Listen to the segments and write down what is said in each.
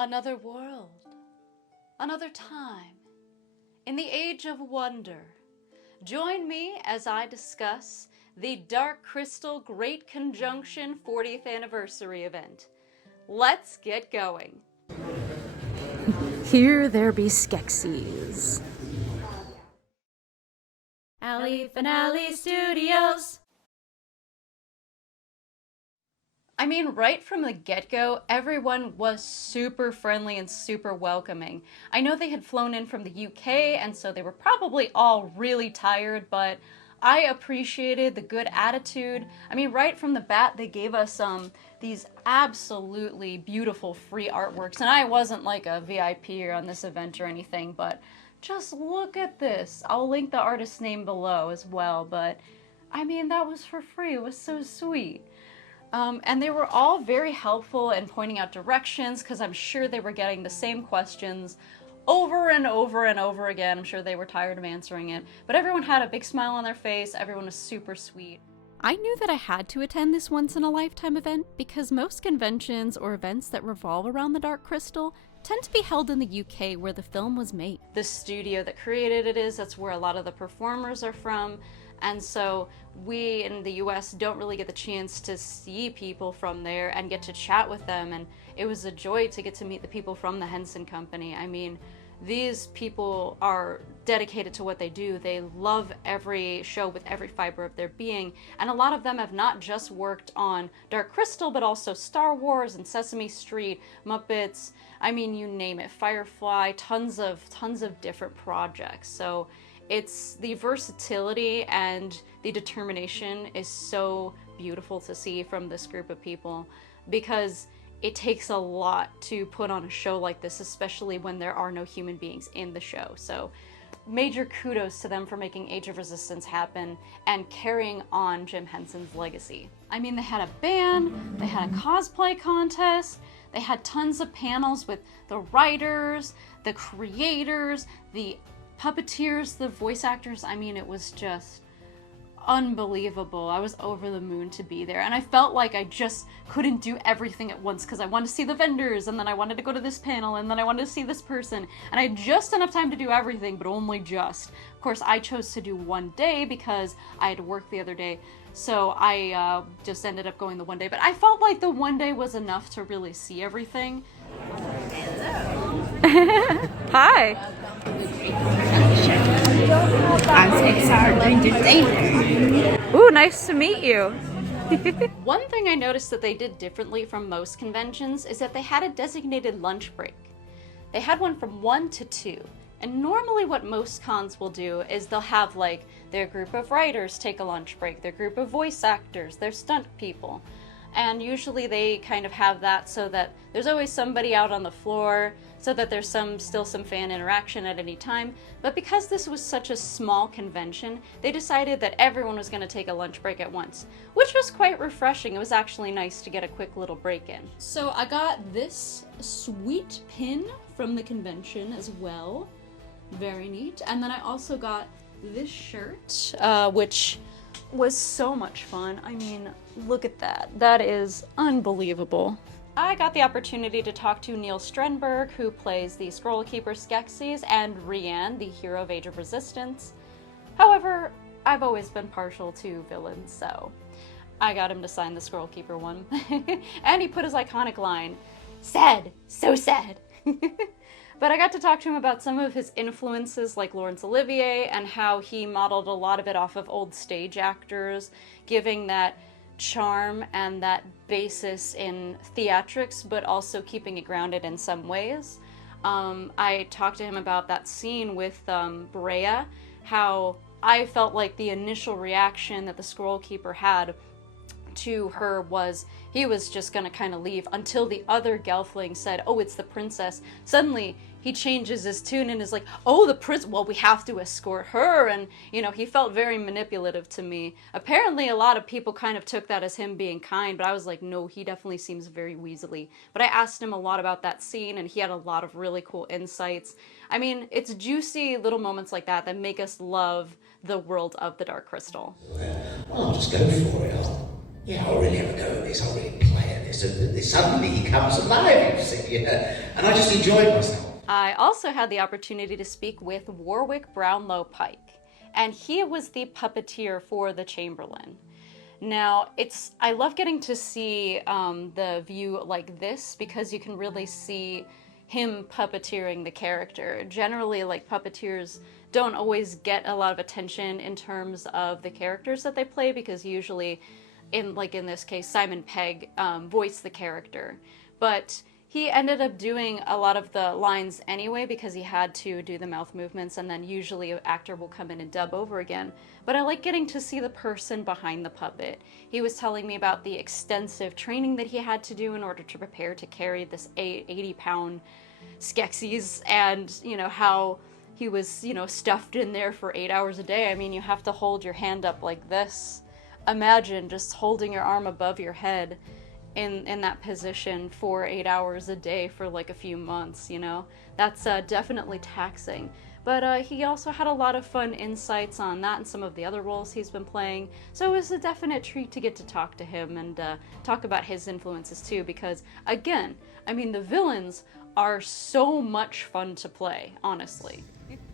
Another world, another time, in the age of wonder. Join me as I discuss the Dark Crystal Great Conjunction 40th Anniversary event. Let's get going. Here there be Skeksis. Allie Finale Studios. I mean, right from the get-go, everyone was super friendly and super welcoming. I know they had flown in from the UK, and so they were probably all really tired, but I appreciated the good attitude. I mean, right from the bat, they gave us these absolutely beautiful free artworks, and I wasn't like a VIP on this event or anything, but just look at this. I'll link the artist's name below as well, but I mean, that was for free. It was so sweet. And they were all very helpful in pointing out directions, because I'm sure they were getting the same questions over and over and over again. I'm sure they were tired of answering it. But everyone had a big smile on their face. Everyone was super sweet. I knew that I had to attend this once-in-a-lifetime event because most conventions or events that revolve around the Dark Crystal tend to be held in the UK where the film was made. The studio that created it that's where a lot of the performers are from. And so we in the US don't really get the chance to see people from there and get to chat with them. And it was a joy to get to meet the people from the Henson Company. I mean, these people are dedicated to what they do. They love every show with every fiber of their being. And a lot of them have not just worked on Dark Crystal, but also Star Wars and Sesame Street, Muppets, I mean, you name it, Firefly, tons of different projects. So it's the versatility and the determination is so beautiful to see from this group of people, because it takes a lot to put on a show like this, especially when there are no human beings in the show. So major kudos to them for making Age of Resistance happen and carrying on Jim Henson's legacy. I mean, they had a band, they had a cosplay contest, they had tons of panels with the writers, the creators, the puppeteers, the voice actors. I mean, it was just unbelievable. I was over the moon to be there, and I felt like I just couldn't do everything at once because I wanted to see the vendors, and then I wanted to go to this panel, and then I wanted to see this person, and I had just enough time to do everything, but only just. Of course, I chose to do one day because I had to work the other day, so I just ended up going the one day, but I felt like the one day was enough to really see everything. Hello. Hi. I'm so excited to stay there. Ooh, nice to meet you. One thing I noticed that they did differently from most conventions is that they had a designated lunch break. They had one from 1 to 2. And normally what most cons will do is they'll have like their group of writers take a lunch break, their group of voice actors, their stunt people. And usually they kind of have that so that there's always somebody out on the floor, so that there's still some fan interaction at any time. But because this was such a small convention, they decided that everyone was going to take a lunch break at once, which was quite refreshing. It was actually nice to get a quick little break in. So I got this sweet pin from the convention as well. Very neat. And then I also got this shirt, which was so much fun. I mean, look at that. That is unbelievable. I got the opportunity to talk to Neil Strenberg, who plays the Scroll Keeper Skeksis, and Rianne, the hero of Age of Resistance. However, I've always been partial to villains, so I got him to sign the Scroll Keeper one. And he put his iconic line, "Sad, so sad." But I got to talk to him about some of his influences like Laurence Olivier and how he modeled a lot of it off of old stage actors, giving that charm and that basis in theatrics, but also keeping it grounded in some ways. I talked to him about that scene with Brea, how I felt like the initial reaction that the Scroll Keeper had to her was he was just gonna kind of leave until the other Gelfling said, "Oh, it's the princess." Suddenly he changes his tune and is like, "Oh, the prince, well, we have to escort her." And, you know, he felt very manipulative to me. Apparently a lot of people kind of took that as him being kind, but I was like, no, he definitely seems very weaselly. But I asked him a lot about that scene, and he had a lot of really cool insights. I mean, it's juicy little moments like that that make us love the world of the Dark Crystal. I'll just go for it. I'll really have a go at this. I'll really play at this. And suddenly he comes alive, you see. yeah. And I just enjoyed myself. I also had the opportunity to speak with Warwick Brownlow Pike, and he was the puppeteer for the Chamberlain. Now, I love getting to see the view like this because you can really see him puppeteering the character. Generally, like, puppeteers don't always get a lot of attention in terms of the characters that they play because usually, in this case, Simon Pegg voiced the character. But he ended up doing a lot of the lines anyway because he had to do the mouth movements, and then usually an actor will come in and dub over again. But I like getting to see the person behind the puppet. He was telling me about the extensive training that he had to do in order to prepare to carry this 80-pound Skeksis, and, how he was, stuffed in there for 8 hours a day. I mean, you have to hold your hand up like this. Imagine just holding your arm above your head in that position for 8 hours a day for like a few months, That's definitely taxing. But he also had a lot of fun insights on that and some of the other roles he's been playing. So it was a definite treat to get to talk to him and talk about his influences too, because again, I mean, the villains are so much fun to play, honestly.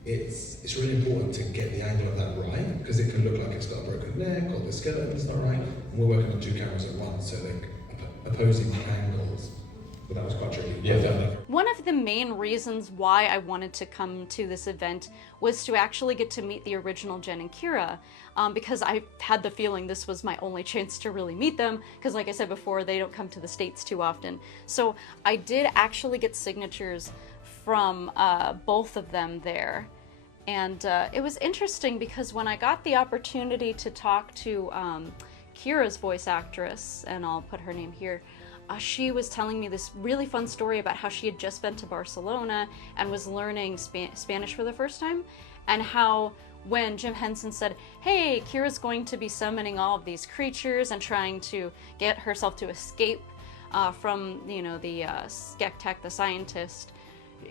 It's really important to get the angle of that right, because it can look like it's got a broken neck or the skeleton's not right. And we're working on two cameras at once, so they're opposing angles. But that was quite tricky. Yeah, definitely. One of the main reasons why I wanted to come to this event was to actually get to meet the original Jen and Kira, because I had the feeling this was my only chance to really meet them, because like I said before, they don't come to the States too often. So I did actually get signatures from both of them there. And it was interesting because when I got the opportunity to talk to Kira's voice actress, and I'll put her name here, she was telling me this really fun story about how she had just been to Barcelona and was learning Spanish for the first time, and how when Jim Henson said, hey, Kira's going to be summoning all of these creatures and trying to get herself to escape from, the Skektek, the scientist,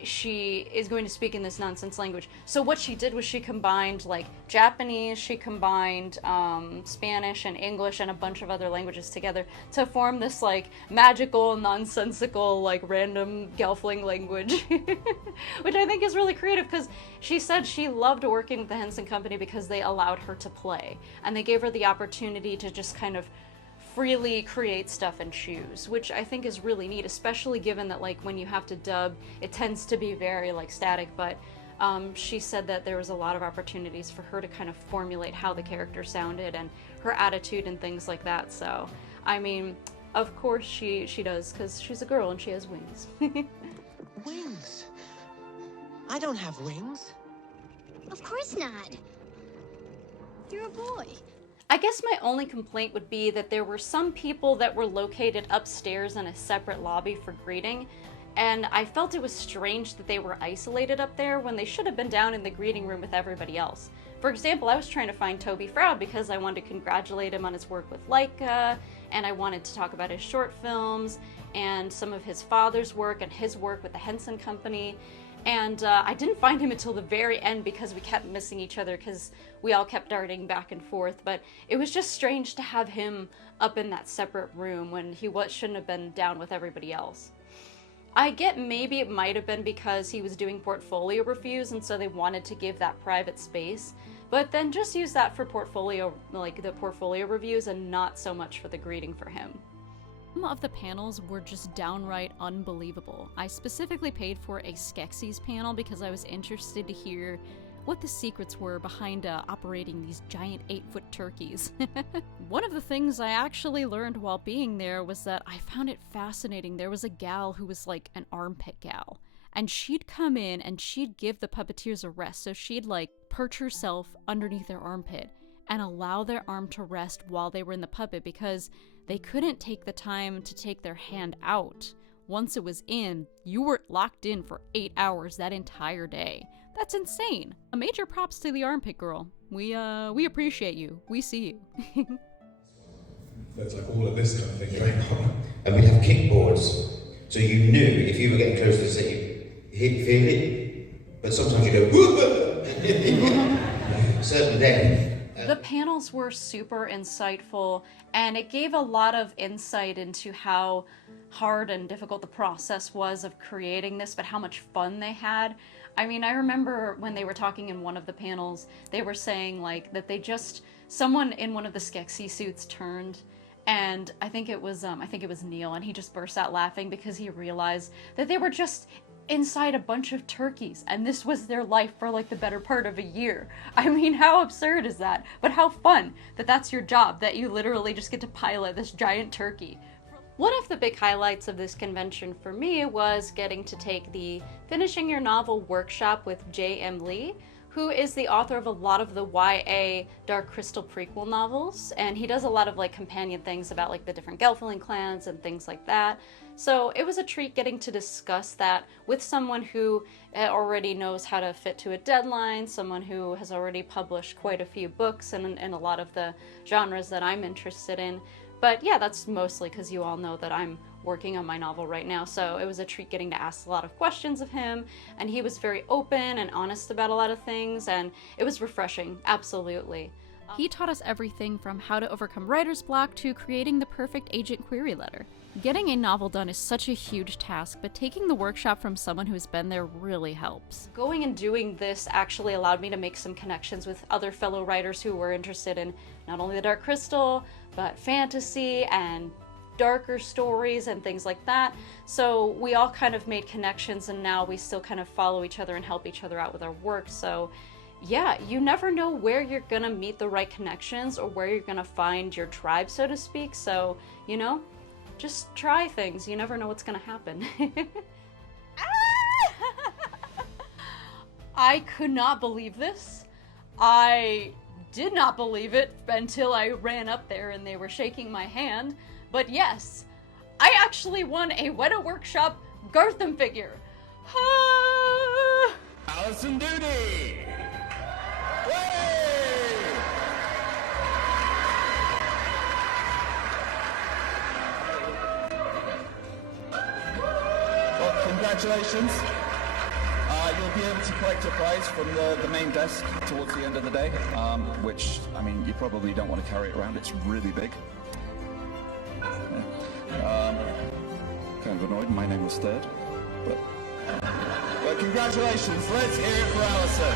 she is going to speak in this nonsense language. So what she did was she combined like Japanese, she combined Spanish and English and a bunch of other languages together to form this like magical, nonsensical, like random Gelfling language, which I think is really creative because she said she loved working with the Henson Company because they allowed her to play and they gave her the opportunity to just kind of freely create stuff and choose, which I think is really neat, especially given that like when you have to dub, it tends to be very like static, but she said that there was a lot of opportunities for her to kind of formulate how the character sounded and her attitude and things like that. So, I mean, of course she does, because she's a girl and she has wings. Wings? I don't have wings. Of course not. You're a boy. I guess my only complaint would be that there were some people that were located upstairs in a separate lobby for greeting, and I felt it was strange that they were isolated up there when they should have been down in the greeting room with everybody else. For example, I was trying to find Toby Froud because I wanted to congratulate him on his work with Leica, and I wanted to talk about his short films, and some of his father's work and his work with the Henson Company. And I didn't find him until the very end because we kept missing each other because we all kept darting back and forth. But it was just strange to have him up in that separate room when he shouldn't have been down with everybody else. I get maybe it might have been because he was doing portfolio reviews and so they wanted to give that private space. But then just use that for portfolio, like the portfolio reviews, and not so much for the greeting for him. Some of the panels were just downright unbelievable. I specifically paid for a Skeksis panel because I was interested to hear what the secrets were behind operating these giant 8-foot turkeys. One of the things I actually learned while being there was that I found it fascinating. There was a gal who was like an armpit gal, and she'd come in and she'd give the puppeteers a rest. So she'd like perch herself underneath their armpit and allow their arm to rest while they were in the puppet because they couldn't take the time to take their hand out. Once it was in, you were locked in for 8 hours that entire day. That's insane. A major props to the armpit girl. We appreciate you. We see you. There's like all of this kind of thing going on. And we have kickboards, so you knew if you were getting close to the set, you feel it, but sometimes you go, whoop! Certain day, The panels were super insightful, and it gave a lot of insight into how hard and difficult the process was of creating this, but how much fun they had. I mean, I remember when they were talking in one of the panels, they were saying like that someone in one of the Skeksis suits turned, and I think it was Neil, and he just burst out laughing because he realized that they were just inside a bunch of turkeys, and this was their life for like the better part of a year. I mean, how absurd is that? But how fun that that's your job, that you literally just get to pilot this giant turkey. One of the big highlights of this convention for me was getting to take the Finishing Your Novel workshop with J.M. Lee, who is the author of a lot of the YA Dark Crystal prequel novels, and he does a lot of like companion things about like the different Gelfling clans and things like that. So it was a treat getting to discuss that with someone who already knows how to fit to a deadline, someone who has already published quite a few books in a lot of the genres that I'm interested in. But yeah, that's mostly because you all know that I'm working on my novel right now, so it was a treat getting to ask a lot of questions of him, and he was very open and honest about a lot of things, and it was refreshing, absolutely. He taught us everything from how to overcome writer's block to creating the perfect agent query letter. Getting a novel done is such a huge task, but taking the workshop from someone who's been there really helps. Going and doing this actually allowed me to make some connections with other fellow writers who were interested in not only the Dark Crystal, but fantasy and darker stories and things like that. So we all kind of made connections, and now we still kind of follow each other and help each other out with our work. So yeah, you never know where you're gonna meet the right connections or where you're gonna find your tribe, so to speak. So, you know, just try things. You never know what's gonna happen. I could not believe this. I did not believe it until I ran up there and they were shaking my hand. But yes, I actually won a Weta Workshop Gartham figure. Allison Duty! Well, congratulations. You'll be able to collect your prize from the main desk towards the end of the day, which, I mean, you probably don't want to carry it around. It's really big. Kind of annoyed my name was third, but congratulations. Let's hear it for Allison.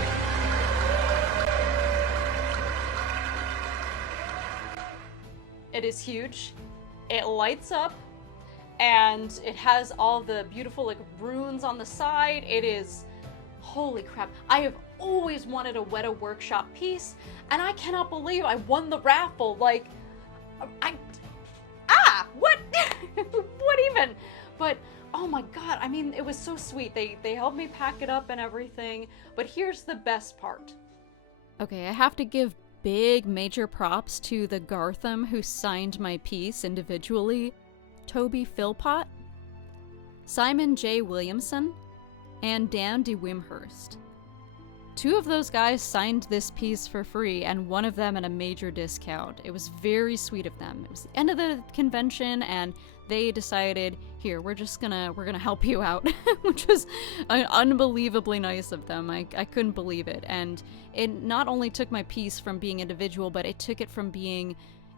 It is huge. It lights up, and it has all the beautiful like runes on the side. It is, holy crap. I have always wanted a Weta Workshop piece, and I cannot believe I won the raffle. Like, what? What even? But oh my god, I mean, it was so sweet. They helped me pack it up and everything. But here's the best part. Okay, I have to give big major props to the Gartham who signed my piece individually. Toby Philpott, Simon J. Williamson, and Dan de Wimhurst. Two of those guys signed this piece for free, and one of them at a major discount. It was very sweet of them. It was the end of the convention, and they decided, here, we're gonna help you out, which was unbelievably nice of them. I couldn't believe it. And it not only took my piece from being individual, but it took it from being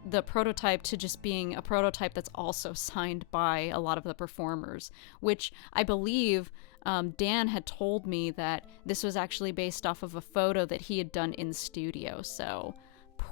the prototype to just being a prototype that's also signed by a lot of the performers, which I believe Dan had told me that this was actually based off of a photo that he had done in studio, so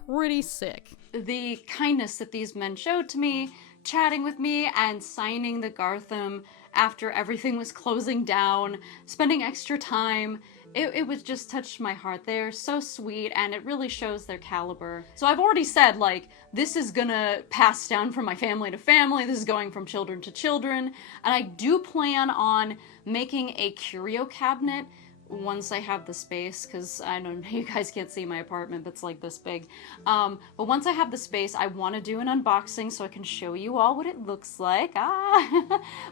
pretty sick. The kindness that these men showed to me, chatting with me and signing the Gartham after everything was closing down, spending extra time, it was just touched my heart. They're so sweet, and it really shows their caliber. So I've already said, like, this is gonna pass down from my family to family, this is going from children to children, and I do plan on making a curio cabinet once I have the space, because I know you guys can't see my apartment, but it's like this big. But once I have the space, I want to do an unboxing so I can show you all what it looks like.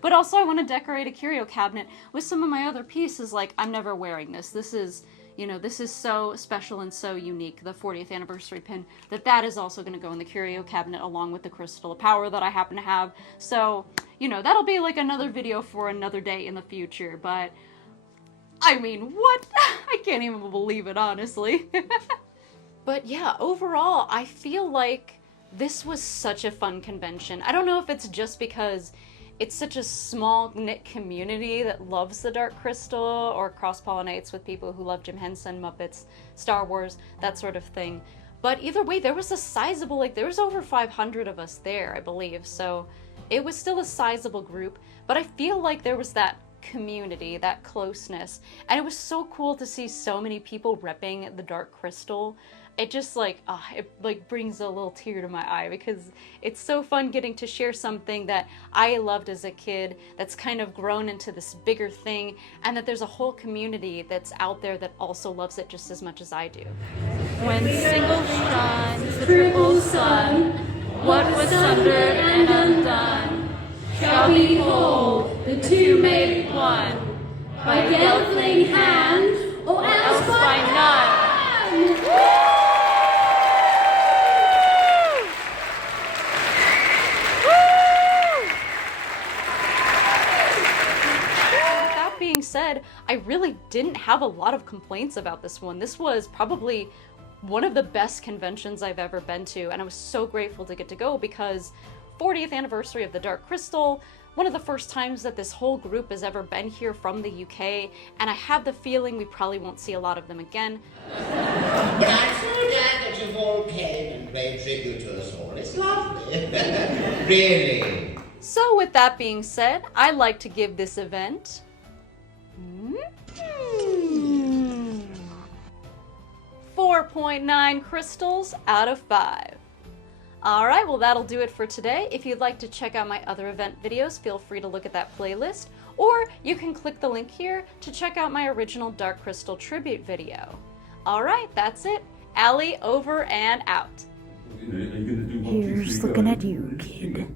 But also I want to decorate a curio cabinet with some of my other pieces. Like, I'm never wearing this. This is, you know, this is so special and so unique, the 40th anniversary pin, that is also going to go in the curio cabinet along with the crystal of power that I happen to have. So, you know, that'll be like another video for another day in the future, but I mean, what? I can't even believe it, honestly. But yeah, overall, I feel like this was such a fun convention. I don't know if it's just because it's such a small knit community that loves the Dark Crystal or cross-pollinates with people who love Jim Henson, Muppets, Star Wars, that sort of thing. But either way, there was a sizable, like there was over 500 of us there, I believe. So it was still a sizable group, but I feel like there was that community, that closeness. And it was so cool to see so many people repping the Dark Crystal. It just like, it like brings a little tear to my eye because it's so fun getting to share something that I loved as a kid that's kind of grown into this bigger thing, and that there's a whole community that's out there that also loves it just as much as I do. When single shines the triple sun, what was sundered and undone shall be whole, the two made one, by Gelfling hand, or else by none. Being said, I really didn't have a lot of complaints about this one. This was probably one of the best conventions I've ever been to, and I was so grateful to get to go because 40th anniversary of the Dark Crystal, one of the first times that this whole group has ever been here from the UK, and I have the feeling we probably won't see a lot of them again. But I'm so glad that you've all came and paid tribute to us all. It's lovely. Really. So with that being said, I like to give this event 4.9 crystals out of 5. Alright, well that'll do it for today. If you'd like to check out my other event videos, feel free to look at that playlist, or you can click the link here to check out my original Dark Crystal tribute video. Alright, that's it. Allie over and out. Here's looking at you, kid.